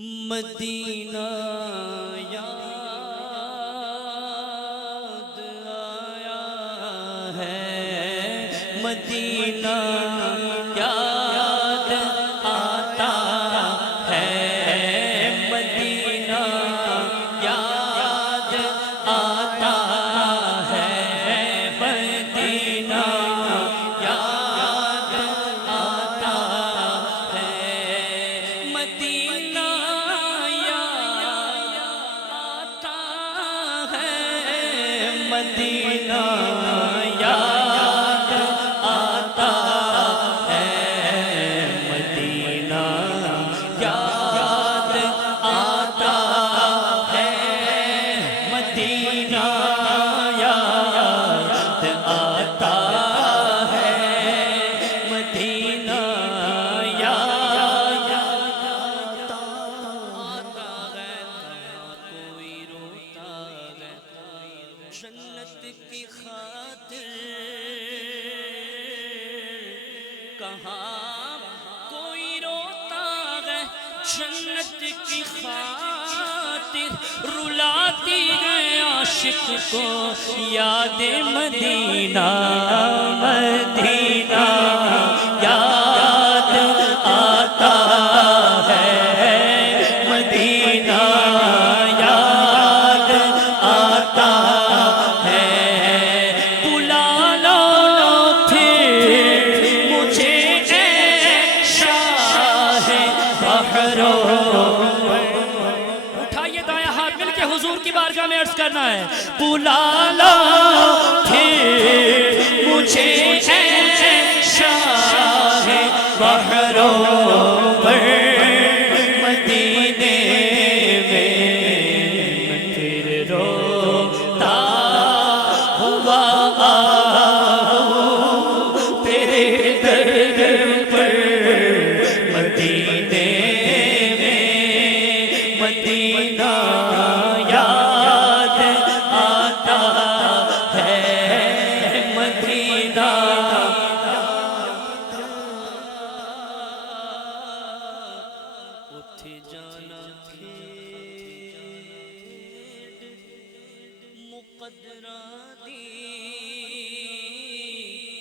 مدینہ یاد آیا ہے، مدینہ یاد آتا ہے، مدینہ یاد آتا ہے، مدینہ یاد آتا ہے، مدینہ مدینہ یاد آتا ہے، مدینہ یاد آتا ہے، مدینہ یاد آتا ہے، مدینہ یاد آتا ہے، کوئی روتا ہے جنت کی خاطر، کہاں کوئی روتا ہے جنت کی خاطر، رلاتی ہے عاشق کو یاد مدینہ، مدینہ یاد آتا ہے، مدینہ یاد آتا ہے، بلا لو پھر مجھے اے شاہ بحرو، اٹھائیے دائیں ہاتھ مل کے حضور کی بارگاہ میں عرض کرنا ہے، بلا لو پھر مجھے اے شاہ بحرو مدینے میں پھر روتا ہوا آؤں تیرے در پر، مدینے میں مدینہ یاد آتا ہے، مدینہ اٹھے جانا کھیڑ مقدرہ دی،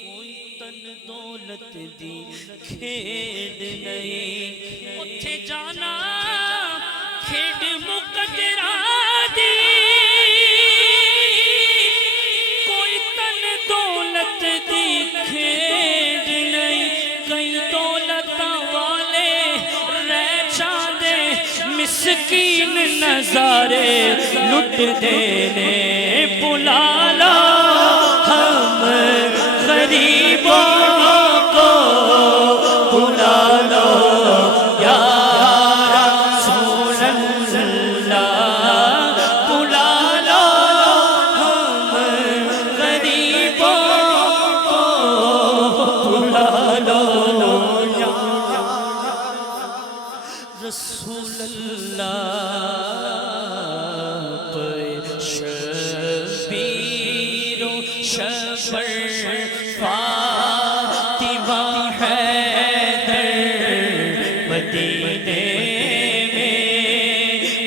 کوئی تن دولت دی کھیڑ نہیں، اٹھے جانا کھیڑ مقدرہ دی، کوئی تن دولت دی کھیڑ نہیں، کئی دولت والے رہ جاندے مسکین نظارے لٹ دینے، بلا لو ہم غریبوں کو، بلا لو یا رسول اللہ، بلا لو ہم غریبوں کو، بلا لو یا رسول اللہ، شبیر و شفر فاطمہ حیدر، مدینے میں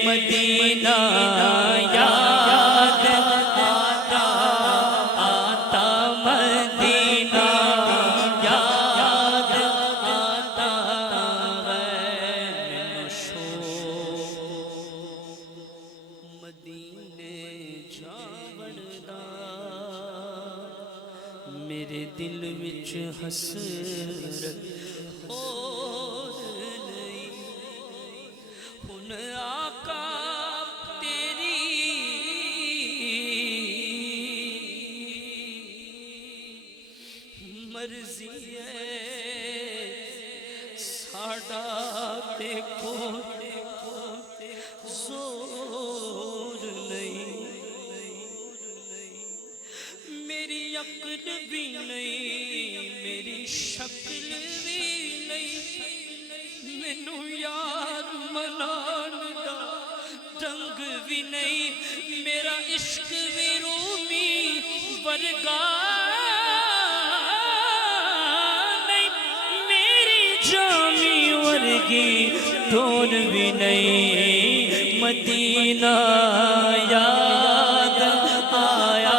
مدینہ یاد آتا آتا، مدینہ یاد آتا ہے، مدینے جاوڑدا میرے دل وچ حسرت اور نہیں، ہن آقا تیری مرضی ہے، ساڈا دیکھو زور نہیں، میری عقل بھی نہیں، میری شکل بھی نہیں، مینوں یار منان دا ڈنگ بھی نہیں، میرا عشق بھی رومی ورگا نہیں، میری جامی ورگی ڈھونڈ بھی نہیں مدینہ یاد آیا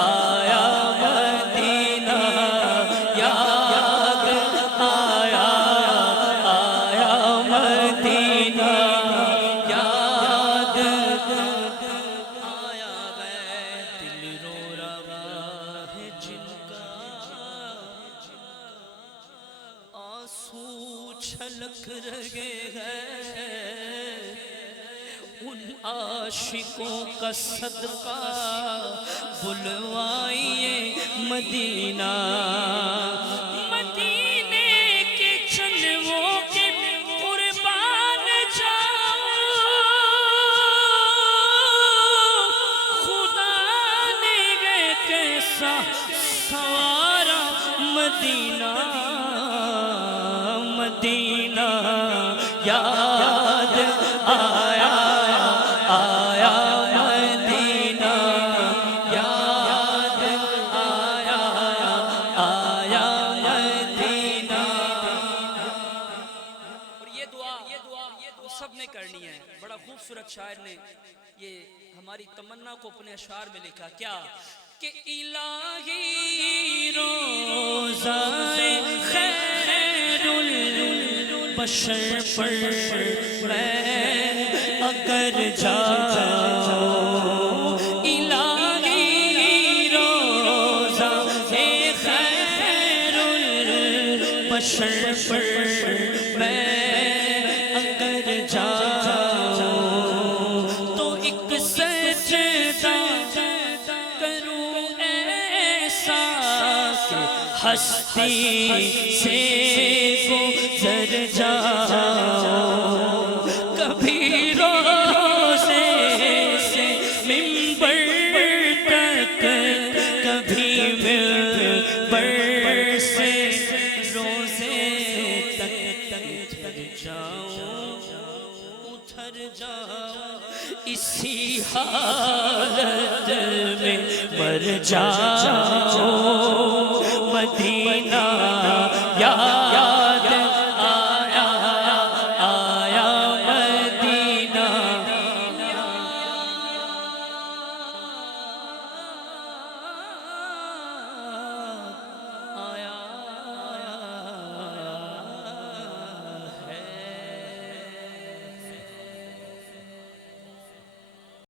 آیا مدینہ یاد آیا آیا مدینہ یاد آیا دل رو رہا ہے جن کا آنسو چھلک رہے ہیں ان عاشقوں کا صدقہ بلوائیے مدینہ مدینے کے چنوں کے قربان جاؤ خدا نے گئے کیسا سوارا مدینہ مدینہ یاد آیا آیا مدینہ یاد آیا آیا مدینہ اور یہ دعا سب نے کرنی ہے. بڑا خوبصورت شاعر نے یہ ہماری تمنا کو اپنے اشعار میں لکھا کیا کہ الہی روزہ خیر البشر پر میں اگر جاؤں الہی روزہ خیر البشر پر میں اگر جاؤں تو ایک سجدہ کروں ایسا کہ ہستی سے گزر جاؤں کبھی روزے سے منبر تک کبھی منبر سے روزے تک اتر جاؤں اسی حالت میں مر جاؤں